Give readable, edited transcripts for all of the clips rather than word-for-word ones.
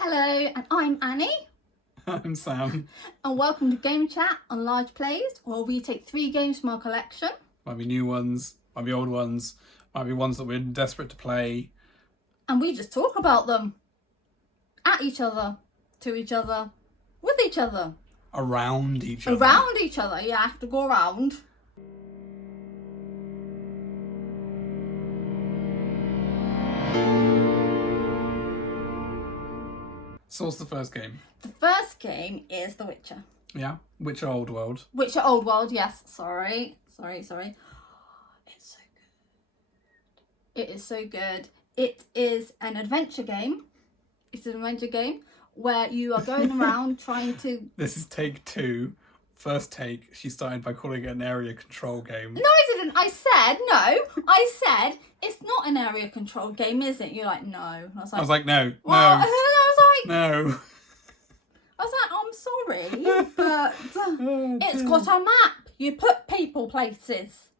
Hello, and I'm Annie. I'm Sam. And welcome to Game Chat on Large Plays, where we take 3 games from our collection. Might be new ones, might be old ones, might be ones that we're desperate to play. And we just talk about them. At each other, to each other, with each other. Around each other. Around each other, you have to go around. So what's the first game? The first game is The Witcher. Yeah? Witcher Old World. Witcher Old World, yes. Sorry. It's so good. It is so good. It is an adventure game. It's an adventure game where you are going around trying to... This is take 2. First take, she started by calling it an area control game. No, I didn't. I said, it's not an area control game, is it? You're like, no. I was like, no, well, no. And then No. I was like, I'm sorry, but it's got a map. You put people places.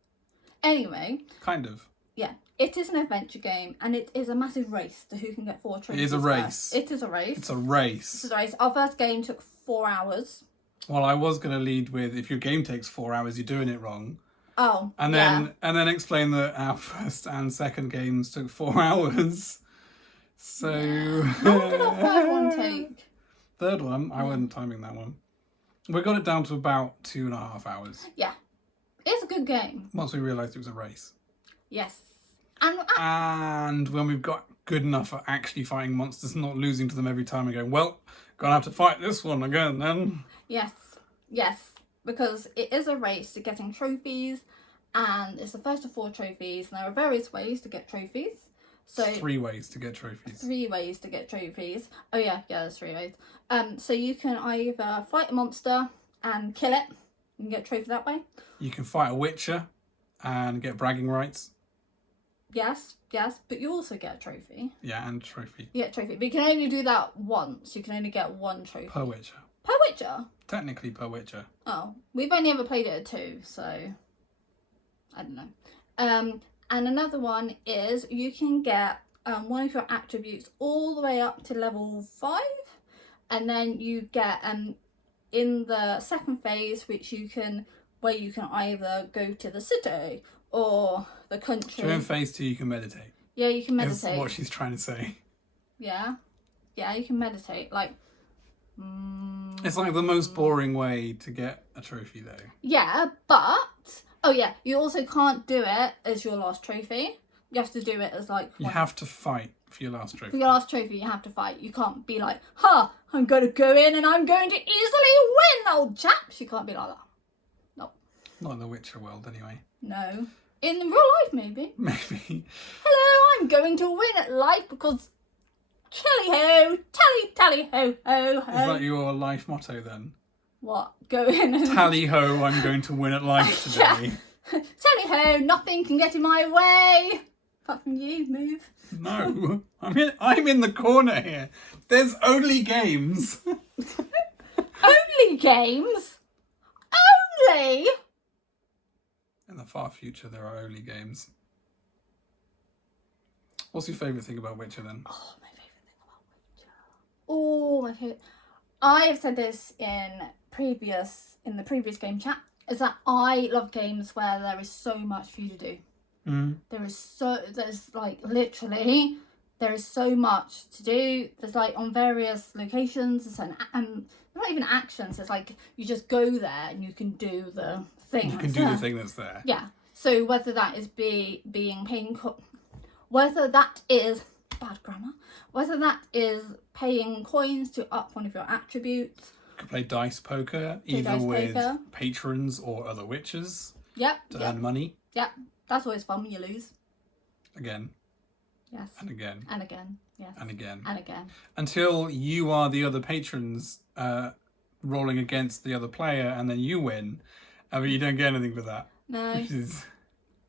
Anyway. Kind of. Yeah, it is an adventure game, and it is a massive race to who can get 4 trophies. It is a race. First. It is a race. It's a race. It's a race. Our first game took 4 hours. Well, I was going to lead with, if your game takes 4 hours, you're doing it wrong. Oh, and then explain that our first and second games took 4 hours. So how long did our third one take? Third one, I wasn't timing that one. We got it down to about 2.5 hours. Yeah, it's a good game. Once we realised it was a race. Yes, and when we've got good enough at actually fighting monsters, not losing to them every time and going, well, gonna have to fight this one again then. Yes, because it is a race to getting trophies, and it's the first of 4 trophies, and there are various ways to get trophies. So 3 ways to get trophies. 3 ways to get trophies. Oh yeah, there's 3 ways. So you can either fight a monster and kill it, and get a trophy that way. You can fight a witcher and get bragging rights. Yes, but you also get a trophy. Yeah, and a trophy. You get a trophy, but you can only do that once. You can only get 1 trophy. Per witcher. Per witcher? Technically per witcher. Oh, we've only ever played it at 2, so I don't know. And another one is you can get one of your attributes all the way up to level 5, and then you get in the second phase, where you can either go to the city or the country. So in phase 2 you can meditate. Yeah, you can meditate. That's what she's trying to say. Yeah, you can meditate. Like, it's like the most boring way to get a trophy though. Yeah, but oh yeah, you also can't do it as your last trophy. You have to do it as like... You have to fight for your last trophy. For your last trophy, you have to fight. You can't be like, I'm going to go in and I'm going to easily win, old chaps. You can't be like that. No. Not in the Witcher world, anyway. No. In real life, maybe. Maybe. Hello, I'm going to win at life because... Tally-ho, tally-ho-ho. Is that your life motto, then? What? Go in and... Tally-ho, I'm going to win at life today. Tally-ho, nothing can get in my way. Apart from you, move. No, I'm in the corner here. There's only games. Only games? Only? In the far future, there are only games. What's your favourite thing about Witcher, then? Oh, my favourite thing about Witcher. Oh, my favourite... I have said this in the previous game chat, is that I love games where there is so much for you to do. There's so much to do. There's like on various locations, and not even actions. It's like you just go there and you can do the thing. You can do the thing that's there. Yeah. So whether that is whether that is bad grammar, whether that is paying coins to up one of your attributes. You can play dice poker, either with patrons or other witches. Yep. To earn money. Yep. That's always fun when you lose. Again. Yes. And again. And again. Yes. And again. And again. Until you are the other patrons rolling against the other player and then you win. I mean, you don't get anything for that. No. Which is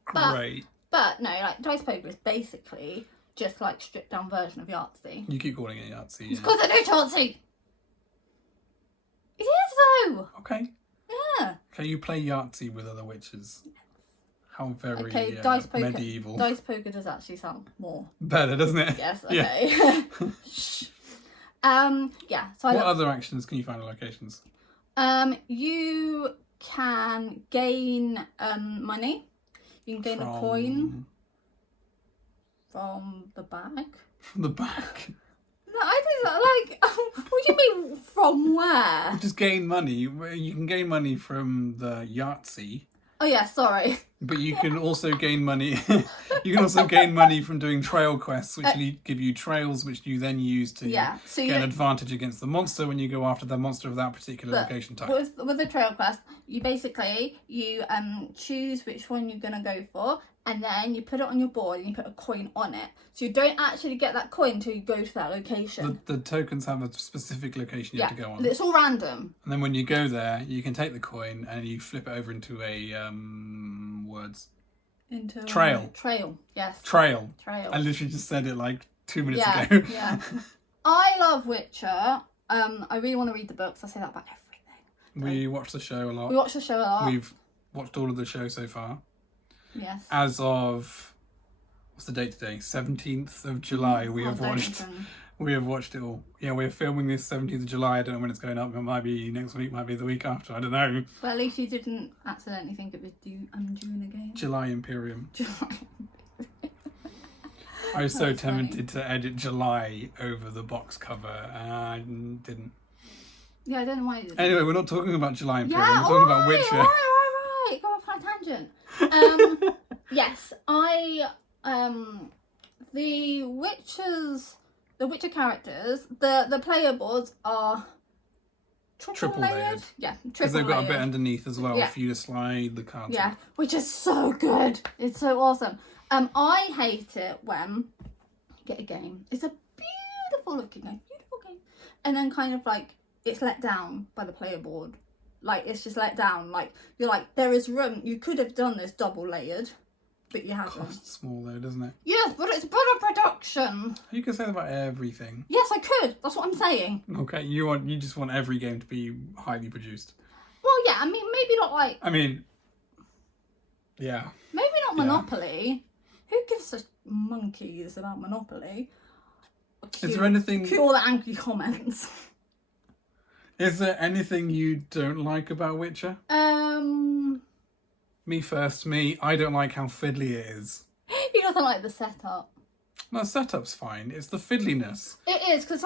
great. But no, like dice poker is basically just like stripped down version of Yahtzee. You keep calling it Yahtzee. It's because I do Yahtzee. It is though. Okay. Yeah. Okay, you play Yahtzee with other witches. How very medieval. Dice poker does actually sound more better, doesn't it? Yes. Okay. Yeah. Yeah. So What other actions can you find in locations? you can gain money. You can gain a coin from the bag. From the bag. No, I think what do you mean from where? You just gain money. You can gain money from the Yahtzee. Oh yeah, sorry. But you can also gain money. You can also gain money from doing trail quests, which give you trails, which you then use to get an advantage against the monster when you go after the monster of that particular location type. With the trail quest, you basically choose which one you're gonna go for, and then you put it on your board and you put a coin on it. So you don't actually get that coin until you go to that location. The tokens have a specific location you have to go on. It's all random. And then when you go there, you can take the coin and you flip it over into a trail. Trail, yes. Trail. Trail. I literally just said it like 2 minutes ago. Yeah. I love Witcher. I really want to read the books. I say that about everything. We watch the show a lot. We watch the show a lot. We've watched all of the show so far. Yes. As of, what's the date today? 17th of July. We have watched it all. Yeah, we're filming this 17th of July. I don't know when it's going up. It might be next week, might be the week after. I don't know. But at least you didn't accidentally think it was June again. July Imperium. July. I was so tempted to edit July over the box cover. I didn't. Yeah, I don't know why you didn't. Anyway, we're not talking about July Imperium. Yeah, we're talking about Witcher. Right. Go off on a tangent. Yes, the Witcher characters, the player boards are triple layered. Yeah, triple because they've got layered. a bit underneath as well for you to slide the cards. Yeah, which is so good. It's so awesome. I hate it when you get a game. It's a beautiful looking game, and then kind of like it's let down by the player board. Like it's just let down. Like you're like, there is room. You could have done this double layered, but you haven't. Costs small though, doesn't it? Yes, but it's better production. You can say that about everything. Yes, I could. That's what I'm saying. Okay, you just want every game to be highly produced. Well, yeah. I mean, maybe not like. I mean, yeah. Maybe not Monopoly. Who gives a monkeys about Monopoly? Is there anything? Cue all the angry comments. Is there anything you don't like about Witcher? Me first. I don't like how fiddly it is. He doesn't like the setup. No, setup's fine. It's the fiddliness. It is because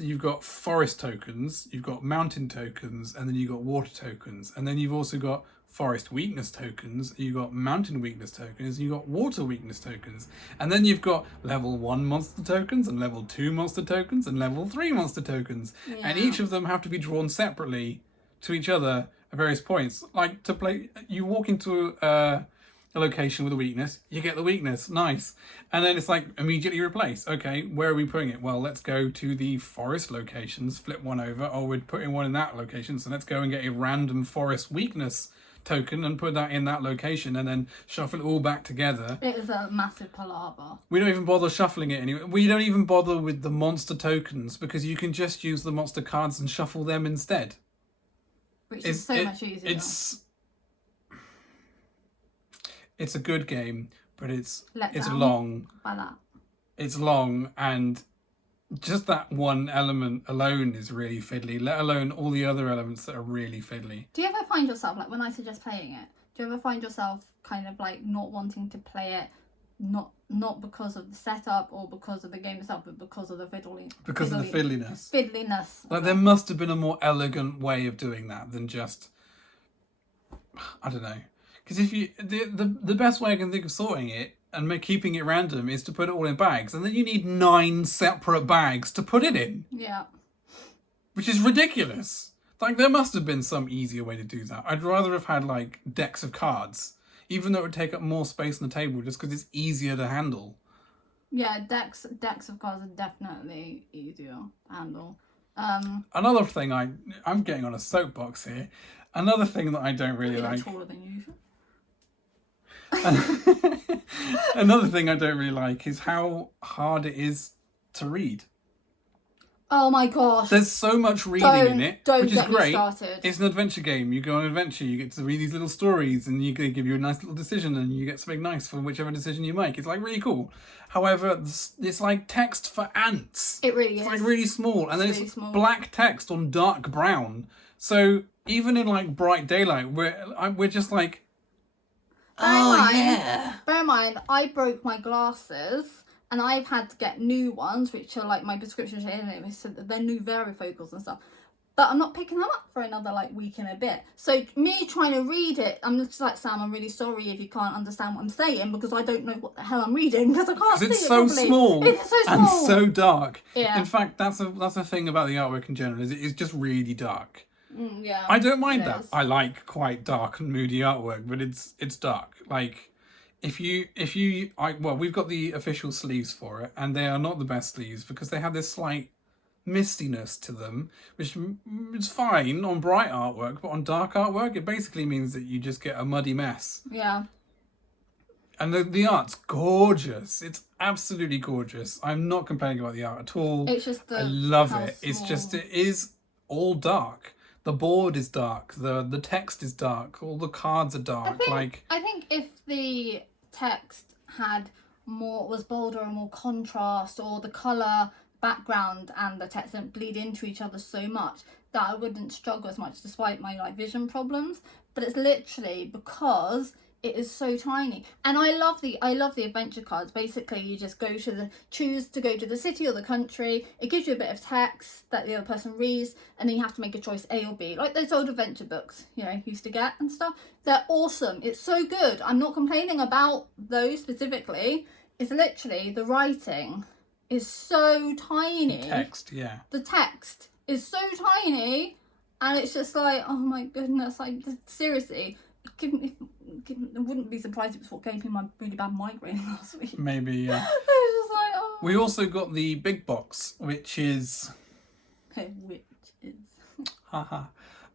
you've got forest tokens, you've got mountain tokens, and then you've got water tokens, and then you've also got forest weakness tokens, you've got mountain weakness tokens, you've got water weakness tokens, and then you've got level 1 monster tokens and level 2 monster tokens and level 3 monster tokens, and each of them have to be drawn separately to each other at various points. Like to play, you walk into a location with a weakness, you get the weakness, nice, and then it's like immediately replace. Okay, where are we putting it? Well, let's go to the forest locations, flip one over, or we're putting one in that location, so let's go and get a random forest weakness token and put that in that location and then shuffle it all back together. It is a massive palaver. We don't even bother shuffling it anyway. We don't even bother with the monster tokens because you can just use the monster cards and shuffle them instead. Which is so much easier. It's a good game, but it's down long. By that. It's long, and just that one element alone is really fiddly, let alone all the other elements that are really fiddly. Do you ever find yourself, like when I suggest playing it, do you ever find yourself kind of like not wanting to play it, not because of the setup or because of the game itself, but because of the fiddliness? Like there must have been a more elegant way of doing that than just, I don't know. Because if you the best way I can think of sorting it and keeping it random is to put it all in bags, and then you need 9 separate bags to put it in. Yeah. Which is ridiculous. Like there must have been some easier way to do that. I'd rather have had like decks of cards, even though it would take up more space on the table, just because it's easier to handle. Yeah, decks of cards are definitely easier to handle. Another thing I'm getting on a soapbox here. Another thing that I don't really like. Taller than usual. Another thing I don't really like is how hard it is to read. Oh my gosh. There's so much reading in it, Don't which is get me great. started. It's an adventure game. You go on an adventure, you get to read these little stories, and they give you a nice little decision, and you get something nice from whichever decision you make. It's like really cool. However, it's like text for ants. It really is. It's like really small, and then really it's small. black text on dark brown. So even in like bright daylight, we're just like, Bear in mind, I broke my glasses and I've had to get new ones, which are like my prescription shade anyway, so they're new varifocals and stuff. But I'm not picking them up for another like week and a bit. So me trying to read it, I'm just like, Sam, I'm really sorry if you can't understand what I'm saying because I don't know what the hell I'm reading because I can't see it so properly. small. It's so small and so dark. Yeah. In fact, that's a thing about the artwork in general. Is it is just really dark. Yeah. I don't mind that. is. I like quite dark and moody artwork, but it's dark. Like we've got the official sleeves for it, and they are not the best sleeves because they have this slight mistiness to them, which is fine on bright artwork, but on dark artwork, it basically means that you just get a muddy mess. Yeah. And the art's gorgeous. It's absolutely gorgeous. I'm not complaining about the art at all. It's just I love how it. It's small. just, it is all dark. The board is dark. The text is dark. All the cards are dark. I think if the text was bolder and more contrast, or the colour background and the text didn't bleed into each other so much, that I wouldn't struggle as much despite my like vision problems. But it's literally because it is so tiny, and I love the adventure cards. Basically, you just choose to go to the city or the country. It gives you a bit of text that the other person reads, and then you have to make a choice, A or B, like those old adventure books used to get and stuff. They're awesome. It's so good. I'm not complaining about those specifically. It's literally the writing is so tiny. The text is so tiny, and it's just like, oh my goodness, like seriously. I wouldn't be surprised if it's what gave me my really bad migraine last week. Maybe, yeah. It was just like, oh. We also got the big box, which is... Haha.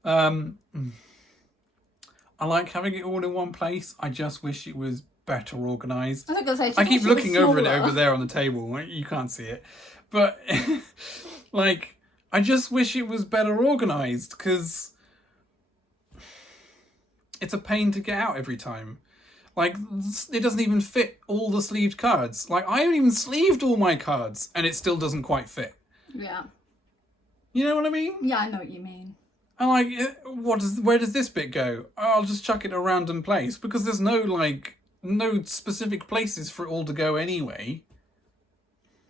I like having it all in one place. I just wish it was better organised. I keep looking over it over there on the table. You can't see it. But, like, I just wish it was better organised, because it's a pain to get out every time. Like, it doesn't even fit all the sleeved cards. Like, I haven't even sleeved all my cards, and it still doesn't quite fit. Yeah. You know what I mean? Yeah, I know what you mean. And like, where does this bit go? I'll just chuck it a random place, because there's no specific places for it all to go anyway.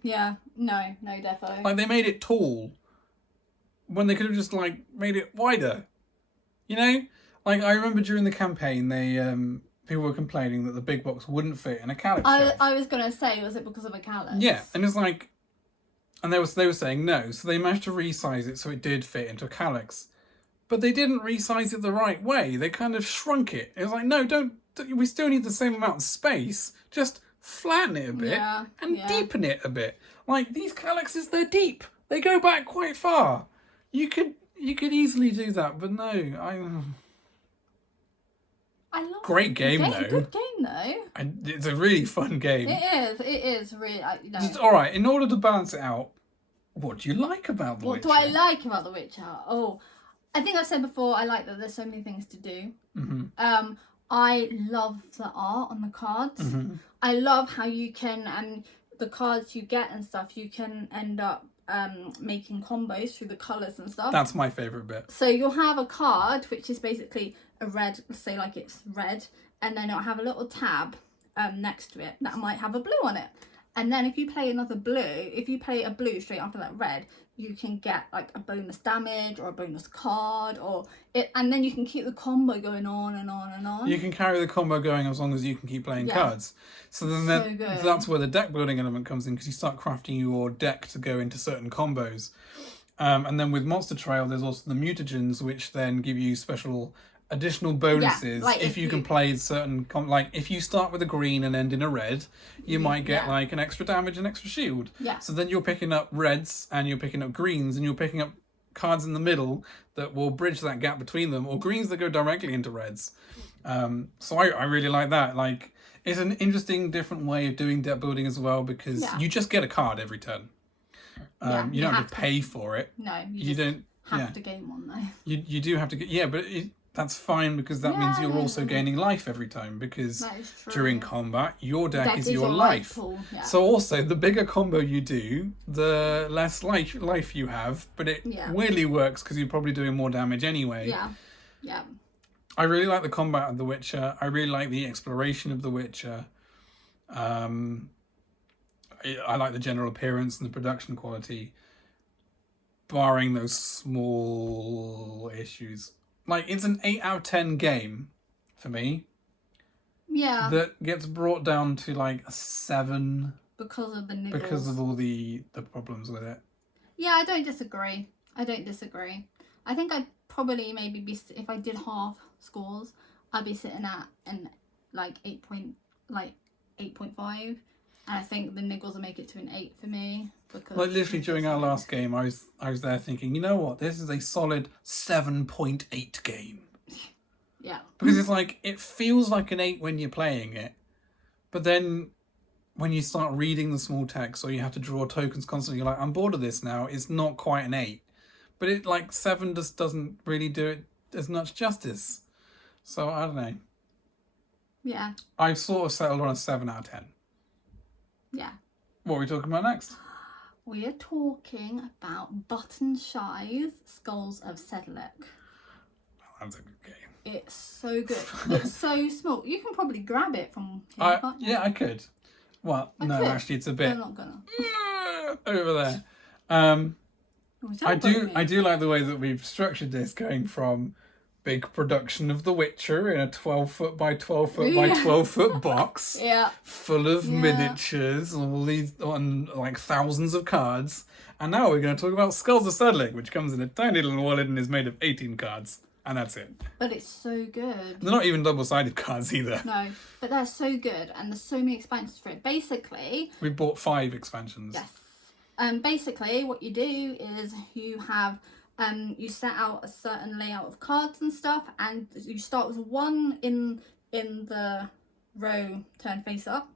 Yeah, no, defo. Like, they made it tall when they could have just like made it wider. You know? Like, I remember during the campaign, people were complaining that the big box wouldn't fit in a calyx shelf. I was gonna say, was it because of a calyx? Yeah, and it's like, and they were saying no, so they managed to resize it so it did fit into a calyx, but they didn't resize it the right way. They kind of shrunk it. It was like, no, don't. We still need the same amount of space. Just flatten it a bit and deepen it a bit. Like, these calyxes, they're deep. They go back quite far. You could easily do that, but no, I love Great game though. Good game though. It's a really fun game. It is really. All right, in order to balance it out, what do you like about The Witcher? What do I like about The Witcher? Oh, I think I've said before, I like that there's so many things to do. Mm-hmm. I love the art on the cards. Mm-hmm. I love how you can, the cards you get and stuff, you can end up making combos through the colours and stuff. That's my favourite bit. So you'll have a card which is basically a red, say like it's red, and then it'll have a little tab next to it that might have a blue on it. And then if you play another blue, if you play a blue straight after that red, you can get like a bonus damage or a bonus card, and then you can keep the combo going on and on and on. You can carry the combo going as long as you can keep playing cards. So then that's where the deck building element comes in, because you start crafting your deck to go into certain combos. And then with Monster Trail, there's also the mutagens, which then give you special additional bonuses like if you can play certain like if you start with a green and end in a red, you might get like an extra damage and extra shield. So then you're picking up reds and you're picking up greens and you're picking up cards in the middle that will bridge that gap between them, or greens that go directly into reds. So I really like that. Like, it's an interesting different way of doing deck building as well, because you just get a card every turn. You don't have to pay for it. No, you don't have to gain one though. You do have to get but that's fine because that means you're also gaining life every time because during combat your deck is your life. So also the bigger combo you do, the less life you have, but it weirdly works because you're probably doing more damage anyway. Yeah. I really like the combat of The Witcher. I really like the exploration of The Witcher. I like the general appearance and the production quality, barring those small issues. Like, it's an 8 out of 10 game for me. Yeah. That gets brought down to like a 7 because of the niggles. Because of all the problems with it. Yeah, I don't disagree. I think I'd probably maybe be, if I did half scores, I'd be sitting at like 8.5, and I think the niggles will make it to an 8 for me. Because like literally during our last game, I was there thinking, you know what, this is a solid 7.8 game. Yeah. Because it's like, it feels like an 8 when you're playing it, but then when you start reading the small text or you have to draw tokens constantly, you're like, I'm bored of this now. It's not quite an 8. But it, like, 7 just doesn't really do it as much justice. So, I don't know. Yeah. I've sort of settled on a 7 out of 10. Yeah. What are we talking about next? We are talking about Button Shy's Skulls of Sedlec. Well, that's a good game. It's so good. It's so small. You can probably grab it from here, can't you? Yeah, I could. Well, no, actually, it's a bit... I'm not gonna. over there. I do like the way that we've structured this, going from big production of The Witcher in a 12-foot by 12-foot by 12-foot box, full of miniatures, all these on like thousands of cards, and now we're going to talk about Skulls of Sedlec, which comes in a tiny little wallet and is made of 18 cards, and that's it. But it's so good. They're not even double-sided cards either. No, but they're so good, and there's so many expansions for it. Basically, we bought 5 expansions. Yes. Basically, what you do is you have you set out a certain layout of cards and stuff, and you start with 1 in the row turned face up,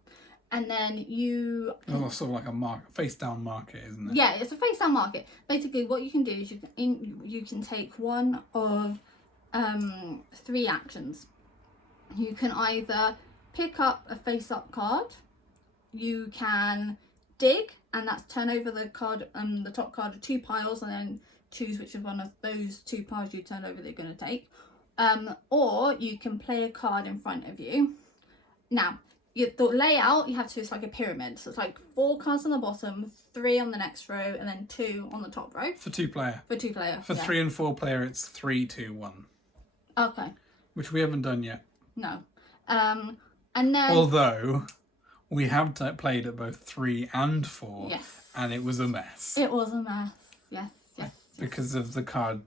and then you... Oh, sort of like a face down market, isn't it? Yeah, it's a face down market. Basically, what you can do is you can take one of 3 actions. You can either pick up a face up card, you can dig, and that's turn over the card, the top card of 2 piles, and then choose which of one of those 2 piles you turn over that you're going to take. Or you can play a card in front of you. Now, the layout you have to, it's like a pyramid. So it's like 4 cards on the bottom, 3 on the next row, and then 2 on the top row. For 2 player. For 2 player. For 3 and 4 player, it's 3, 2, 1. Okay. Which we haven't done yet. No. And then... Although... we have played at both 3 and 4, and it was a mess. It was a mess, yes. Because of the card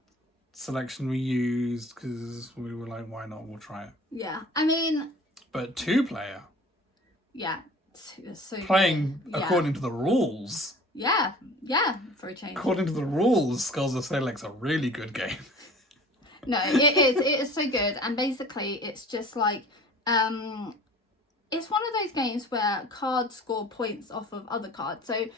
selection we used, because we were like, why not, we'll try it. Yeah, I mean... But 2 player... Yeah, so playing according to the rules. Yeah, for a change. According to the rules, Skulls of Sedlec's a really good game. No, it is so good, and basically it's just like... it's one of those games where cards score points off of other cards. So kind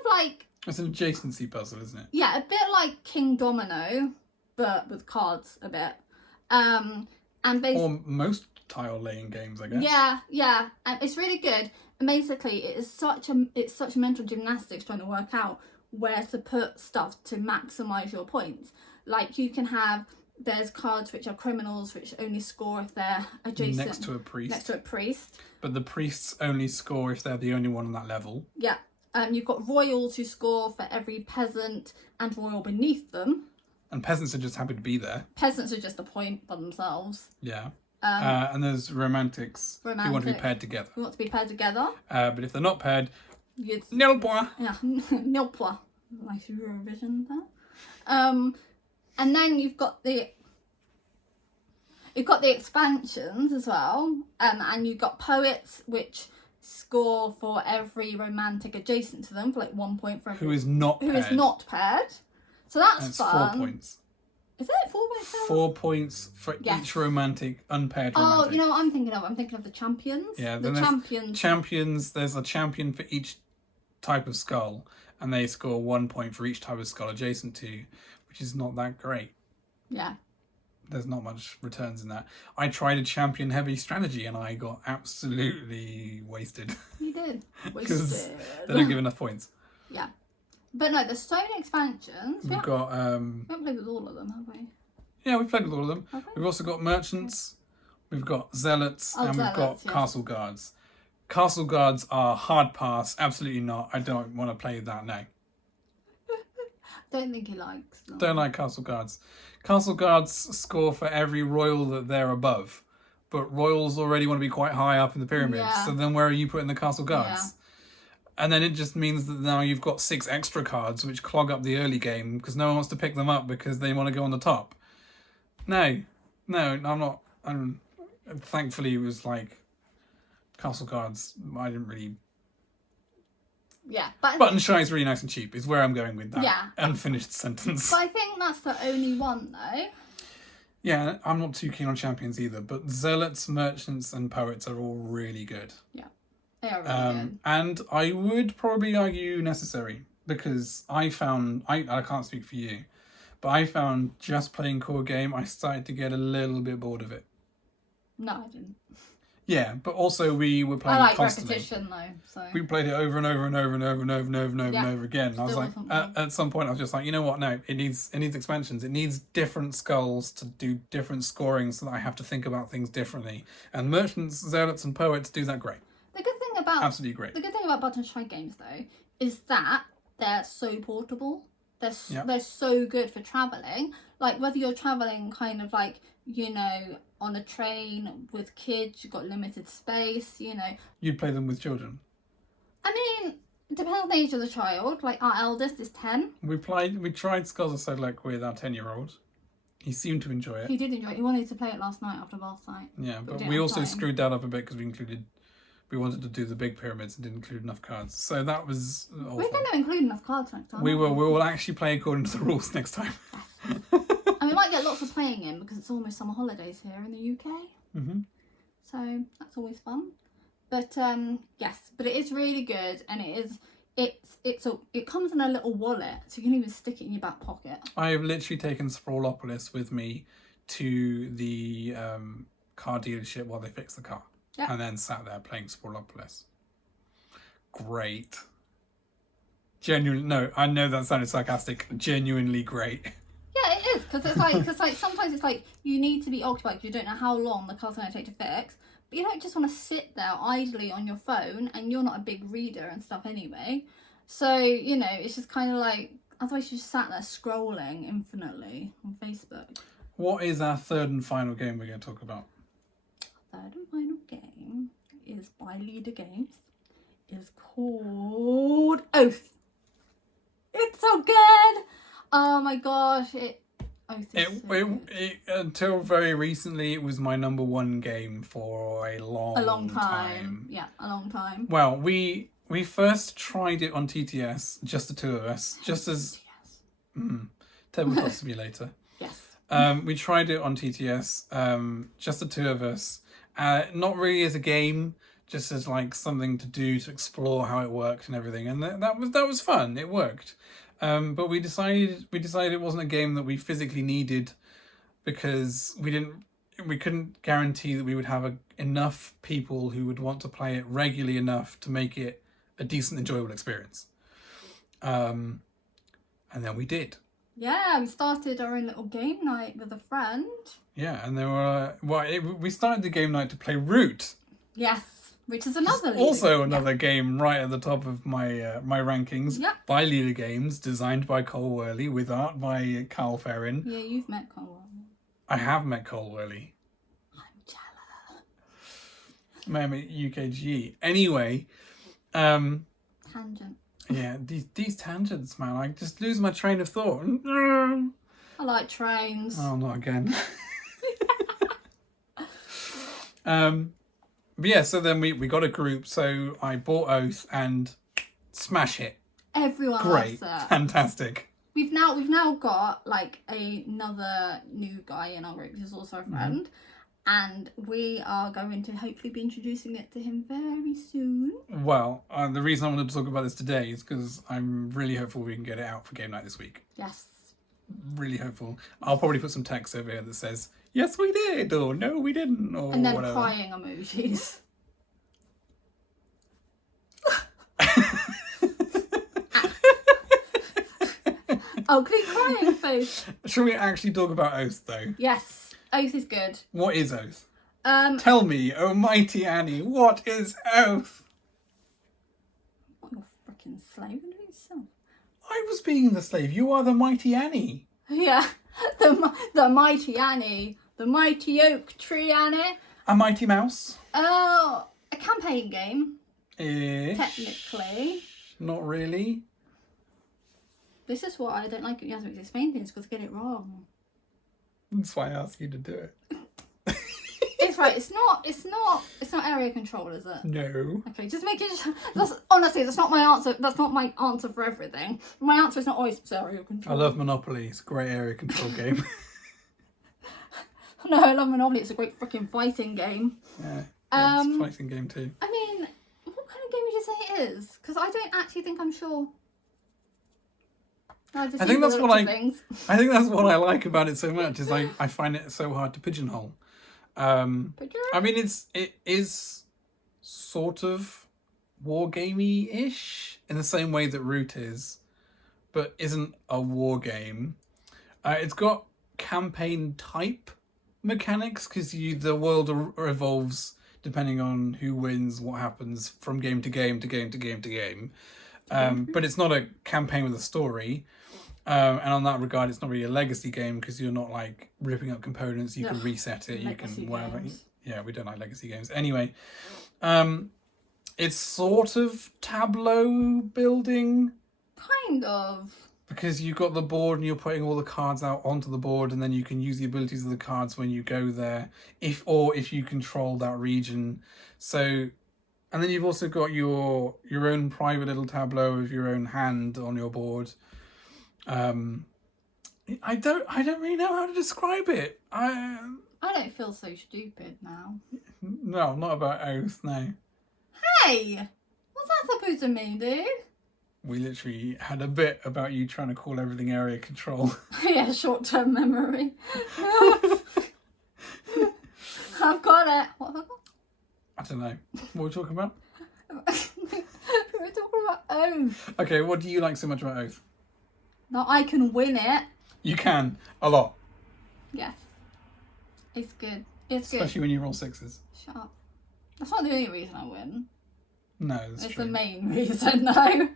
of like... It's an adjacency puzzle, isn't it? Yeah, a bit like King Domino, but with cards a bit. And or most tile laying games, I guess. Yeah. And it's really good. And basically it's such mental gymnastics trying to work out where to put stuff to maximise your points. Like you can have... There's cards which are criminals, which only score if they're adjacent. Next to a priest. But the priests only score if they're the only one on that level. Yeah. You've got royals who score for every peasant and royal beneath them. And peasants are just happy to be there. Peasants are just a point by themselves. Yeah. And there's romantics who want to be paired together. But if they're not paired, nil point. Yeah, nil point. Like Eurovision there. And then you've got the expansions as well, and you've got poets which score for every romantic adjacent to them for like 1 point for every who is not paired. So that's fun. 4 points. Is it 4 points? 4 points for each romantic unpaired romantic. Oh, you know what I'm thinking of? I'm thinking of the champions. Yeah, the champions. Champions. There's a champion for each type of skull, and they score 1 point for each type of skull adjacent to, which is not that great. Yeah. There's not much returns in that. I tried a champion heavy strategy and I got absolutely wasted. You did. Because Wasted. they don't give enough points. Yeah. But no, there's so many expansions. We've got... We haven't played with all of them, have we? Yeah, we've played with all of them. Have we? We've also got merchants, we've got zealots, and we've got Zealots, yes. castle guards. Castle guards are hard pass. Absolutely not. I don't want to play that now. Don't think he likes them. Don't like castle guards. Castle guards score for every royal that they're above, but royals already want to be quite high up in the pyramid. Yeah. So then where are you putting the castle guards? Yeah. And then it just means that now you've got 6 extra cards which clog up the early game because no one wants to pick them up because they want to go on the top. No, I'm not. Thankfully, it was like castle guards. I didn't really. Yeah, but Button shy is really nice and cheap. Is where I'm going with that. Yeah. Unfinished sentence. I think that's the only one though. Yeah, I'm not too keen on champions either. But zealots, merchants, and poets are all really good. Yeah, they are really good. And I would probably argue necessary because I found I can't speak for you, but I found just playing core game I started to get a little bit bored of it. No, I didn't. Yeah, but also we were playing I it like constantly. repetition though, so We played it over and over and over and over and over and over and over Yeah. and over again. And I was Still like, wasn't fun. at some point, I was just like, you know what? No, it needs expansions. It needs different skulls to do different scoring, so that I have to think about things differently. And merchants, zealots, and poets do that great. the good thing about Absolutely great. the good thing about button shy games though is that they're so portable. They're so good for traveling. Like whether you're traveling kind of like, you know, on a train with kids, you've got limited space, you know. You'd play them with children. I mean, it depends on the age of the child. Like our eldest is 10. We tried Skulls of Sedlec with our 10-year-old. He seemed to enjoy it. He did enjoy it. He wanted to play it last night after bath night. Yeah, we but didn't we have also time. screwed that up a bit because we wanted to do the big pyramids and didn't include enough cards. So that was awful. We're going to include enough cards next time. We aren't will actually play according to the rules next time. And we might get lots of playing in because it's almost summer holidays here in the UK. Mm-hmm. So that's always fun. But yes, but it is really good, and it comes in a little wallet, so you can even stick it in your back pocket. I've literally taken Sprawlopolis with me to the car dealership while they fix the car. Yep. And then sat there playing Sprawlopolis. Great. Genuinely, no, I know that sounded sarcastic. Genuinely great. Yeah, it is, because sometimes it's like you need to be occupied because you don't know how long the car's going to take to fix. But you don't just want to sit there idly on your phone, and you're not a big reader and stuff anyway. So, you know, it's just kind of like, otherwise you just sat there scrolling infinitely on Facebook. What is our third and final game we're going to talk about? Third and final game is by Leader Games. Is called Oath. It's so good. Oh my gosh, Oath is so good. Until very recently, it was my number one game for a long time. Yeah, a long time. Well, we first tried it on TTS, just the two of us, just as Tabletop Simulator. Yes. We tried it on TTS, just the two of us. Not really as a game, just as like something to do to explore how it worked and everything, and that was fun. It worked, but we decided it wasn't a game that we physically needed because we couldn't guarantee that we would have enough people who would want to play it regularly enough to make it a decent, enjoyable experience. And then we did. Yeah, we started our own little game night with a friend. Yeah, and there were we started the game night to play Root. Yes, which is another Leader. Also another game right at the top of my my rankings. Yeah. By Leader Games, designed by Cole Worley, with art by Carl Ferrin. Yeah, you've met Cole. I have met Cole Worley. I'm jealous. Met him at UKGE. Anyway, Tangent. yeah, these tangents, man. I just lose my train of thought. I like trains. Oh, not again. But yeah, so then we got a group, so I bought Oath and smash it. Everyone Great. loves it. Fantastic. We've now got like another new guy in our group who's also a friend, and we are going to hopefully be introducing it to him very soon. Well, the reason I wanted to talk about this today is because I'm really hopeful we can get it out for game night this week. Yes. Really hopeful. I'll probably put some text over here that says, yes, we did, or no, we didn't, or and then whatever. crying emojis. Ugly crying face. Shall we actually talk about Oath, though? Yes. Oath is good. What is Oath? Tell me, oh mighty Annie, what is Oath? What, you're a freaking slave and yourself. I was being the slave. You are the mighty Annie. Yeah. The mighty Annie. The mighty oak tree Annie. A mighty mouse? Oh, a campaign game. Ish. Technically. Not really. This is what I don't like. You have to explain things because I get it wrong. That's why I asked you to do it. It's right. It's not area control, is it? No. Okay, just making sure. Honestly, that's not my answer. That's not my answer for everything. My answer is not always area I control. love Monopoly. It's a great area control game. No, I love Monopoly. It's a great freaking fighting game. Yeah. It's a fighting game too. I mean, what kind of game would you say it is? Because I don't actually think I'm sure. I think that's what I think that's what I like about it so much is I find it so hard to pigeonhole. I mean it is sort of war gamey-ish in the same way that Root is, but isn't a war game. It's got campaign type mechanics because the world evolves depending on who wins, what happens from game to game to game to game to game. But it's not a campaign with a story. And on that regard, it's not really a legacy game because you're not like ripping up components. You can reset it. You can whatever. Games. Yeah, we don't like legacy games. Anyway, it's sort of tableau building. Kind of. Because you've got the board and you're putting all the cards out onto the board, and then you can use the abilities of the cards when you go there, if you control that region. So, and then you've also got your own private little tableau of your own hand on your board. I don't really know how to describe it. I don't feel so stupid now. No, not about Oath, no. Hey! What's that supposed to mean, dude? We literally had a bit about you trying to call everything area control. Yeah, short-term memory. I've got it. What have I got? I don't know. What are we talking about? We're talking about Oath. Okay, what do you like so much about Oath? That I can win it. You can. A lot. Yes. It's good. It's good. Especially when you roll sixes. Shut up. That's not the only reason I win. No, that's It's true. the main reason, though.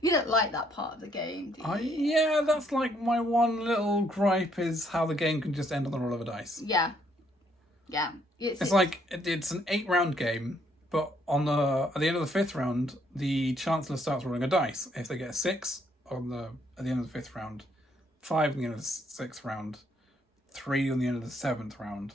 You don't like that part of the game, do you? Yeah, that's like my one little gripe is how the game can just end on the roll of a dice. Yeah. Yeah. It's like, it's an 8-round game, but at the end of the 5th round, the Chancellor starts rolling a dice. If they get a 6 at the end of the 5th round, 5 at the end of the 6th round, 3 on the end of the 7th round.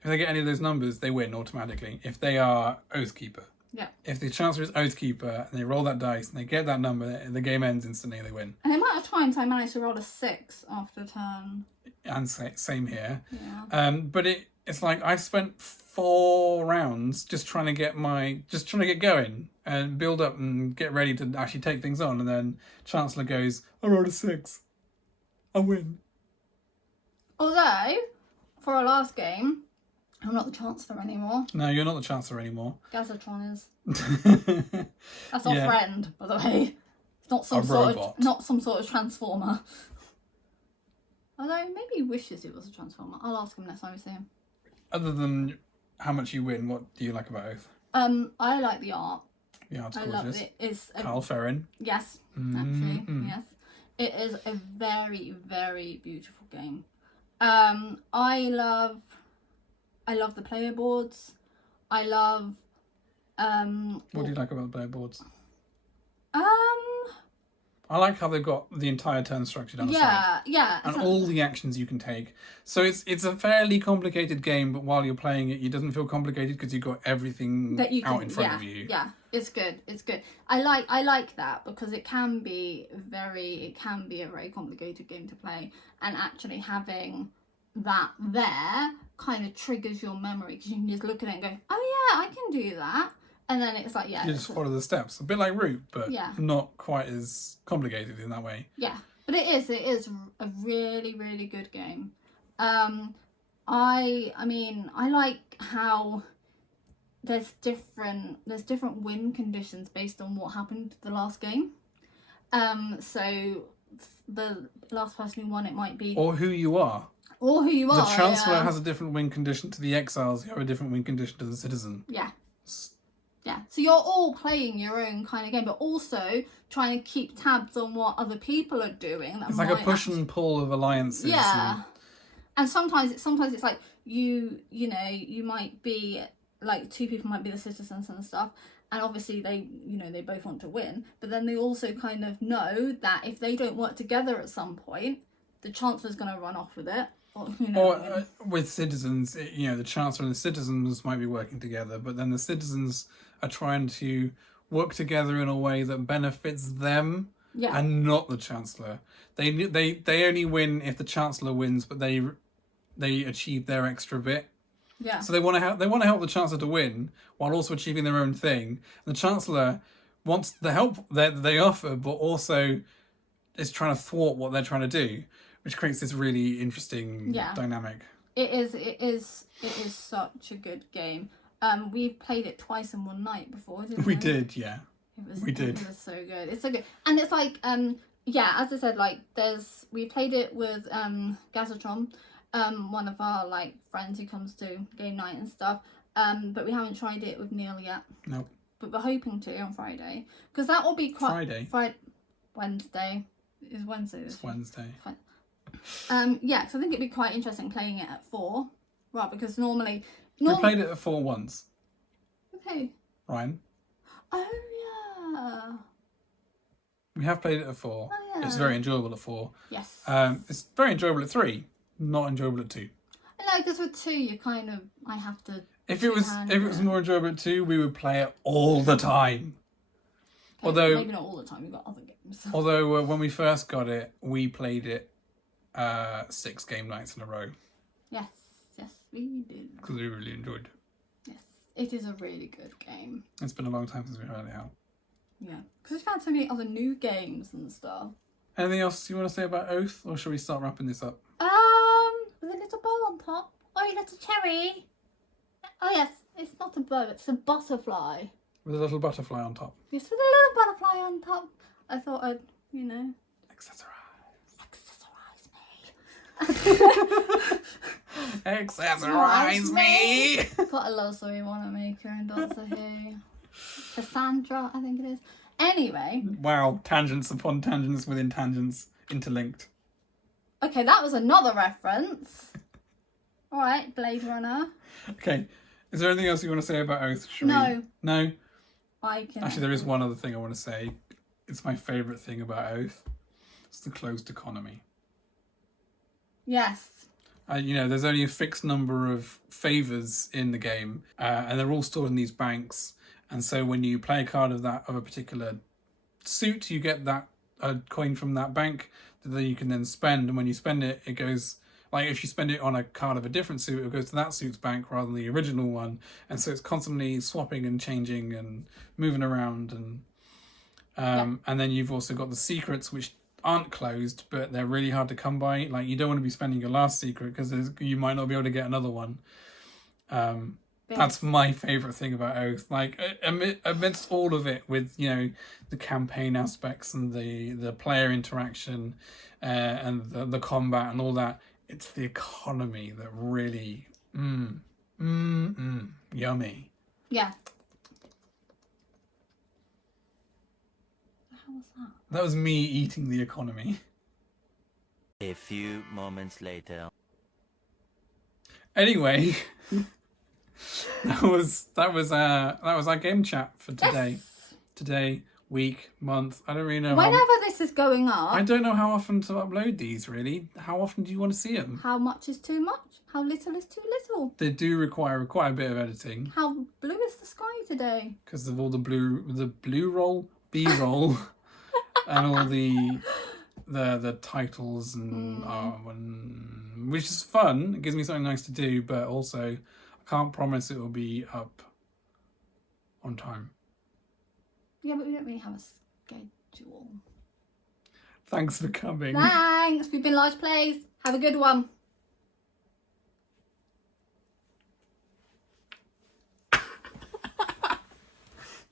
If they get any of those numbers, they win automatically. If they are Oathkeeper. Yeah. If the Chancellor is Oathkeeper and they roll that dice and they get that number, the game ends instantly and they win. And the amount of times I managed to roll a 6 after a turn. And same here. Yeah. But it's like I've spent 4 rounds just trying to get going and build up and get ready to actually take things on, and then Chancellor goes, I rolled a 6. I win. Although, for our last game, I'm not the Chancellor anymore. No, you're not the Chancellor anymore. Gazatron is. That's our Yeah. friend, by the way. It's not some sort of transformer. Although maybe he wishes it was a transformer. I'll ask him next time we see him. Other than how much you win, what do you like about Oath? I like the art. The art's I gorgeous. love it. It's Carl Ferrin. yes, actually, yes. It is a very, very beautiful game. I love the player boards. I love What do you like about the player boards? um I like how they've got the entire turn structure down the side. yeah. And all the actions you can take. So it's a fairly complicated game, but while you're playing it doesn't feel complicated because you've got everything that you can, out in front of you. Yeah, it's good. It's good. I like that because it can be a very complicated game to play, and actually having that there kind of triggers your memory, because you can just look at it and go, oh yeah, I can do that. And then it's like, yeah. You just follow the steps. A bit like Root, but yeah. not quite as complicated in that way. Yeah, but it is a really, really good game. I mean, I like how there's different win conditions based on what happened the last game. So the last person who won it might be... Or who you are. Or who you are, The Chancellor has a different win condition to the Exiles, who have a different win condition to the Citizen. Yeah. Yeah, so you're all playing your own kind of game, but also trying to keep tabs on what other people are doing. It's like a push and pull of alliances. Yeah, and sometimes it's like you might be like, two people might be the citizens and stuff, and obviously they both want to win, but then they also kind of know that if they don't work together at some point, the Chancellor's going to run off with it. Or with citizens, the Chancellor and the citizens might be working together, but then the citizens are trying to work together in a way that benefits them, and not the Chancellor. They only win if the Chancellor wins, but they achieve their extra bit. Yeah. So they want to help the Chancellor to win while also achieving their own thing. And the Chancellor wants the help that they offer, but also is trying to thwart what they're trying to do, which creates this really interesting dynamic. It is such a good game. We've played it twice in one night before, didn't we? We did, yeah. We did. It was so good. It's so good. And it's like, as I said, like, we played it with Gazatron, one of our like friends who comes to game night and stuff. But we haven't tried it with Neil yet. No. But we're hoping to on Friday, because that will be quite Wednesday. Is Wednesday this It's Wednesday. Because I think it'd be quite interesting playing it at 4. Right, because normally We played it at 4 once. With who? Ryan. Oh yeah. We have played it at 4. Oh, yeah. It's very enjoyable at 4. Yes. It's very enjoyable at 3. Not enjoyable at 2. No, because with 2 you kind of, I have to. If it was more enjoyable at 2, we would play it all the time. Okay, although maybe not all the time. We've got other games. Although when we first got it, we played it 6 game nights in a row. Yes, we did. Because we really enjoyed it. Yes, it is a really good game. It's been a long time since we had it out. Yeah, because we've had so many other new games and stuff. Anything else you want to say about Oath, or should we start wrapping this up? With a little bow on top. Oh, a little cherry. Oh yes, it's not a bow, it's a butterfly. With a little butterfly on top. Yes, with a little butterfly on top. I thought I'd, Accessorize me! Got a love story Wanamaker and Doctor Who. Cassandra, I think it is. Anyway. Wow, tangents upon tangents within tangents. Interlinked. Okay, that was another reference. Alright, Blade Runner. Okay, is there anything else you want to say about Oath? No. No? Actually, there is one other thing I want to say. It's my favourite thing about Oath. It's the closed economy. Yes. There's only a fixed number of favours in the game, and they're all stored in these banks. And so when you play a card of a particular suit, you get that coin from that bank that you can then spend. And when you spend it, it goes, like if you spend it on a card of a different suit, it goes to that suit's bank rather than the original one. And so it's constantly swapping and changing and moving around. And then you've also got the secrets, which aren't closed, but they're really hard to come by. Like, you don't want to be spending your last secret because you might not be able to get another one. That's my favourite thing about Oath. Like, amidst all of it, with the campaign aspects and the player interaction and the combat and all that, it's the economy that really yummy. Yeah. How was that? That was me eating the economy. A few moments later. Anyway, that was our game chat for today. Yes. Today, week, month. I don't really know. Whenever this is going up. I don't know how often to upload these. Really, how often do you want to see them? How much is too much? How little is too little? They do require quite a bit of editing. How blue is the sky today? Because of all the blue roll, B-roll, and all the the titles and which is fun. It gives me something nice to do, but also I can't promise it will be up on time. Yeah, but we don't really have a schedule. Thanks for coming. Thanks. We've been Large Plays. Have a good one.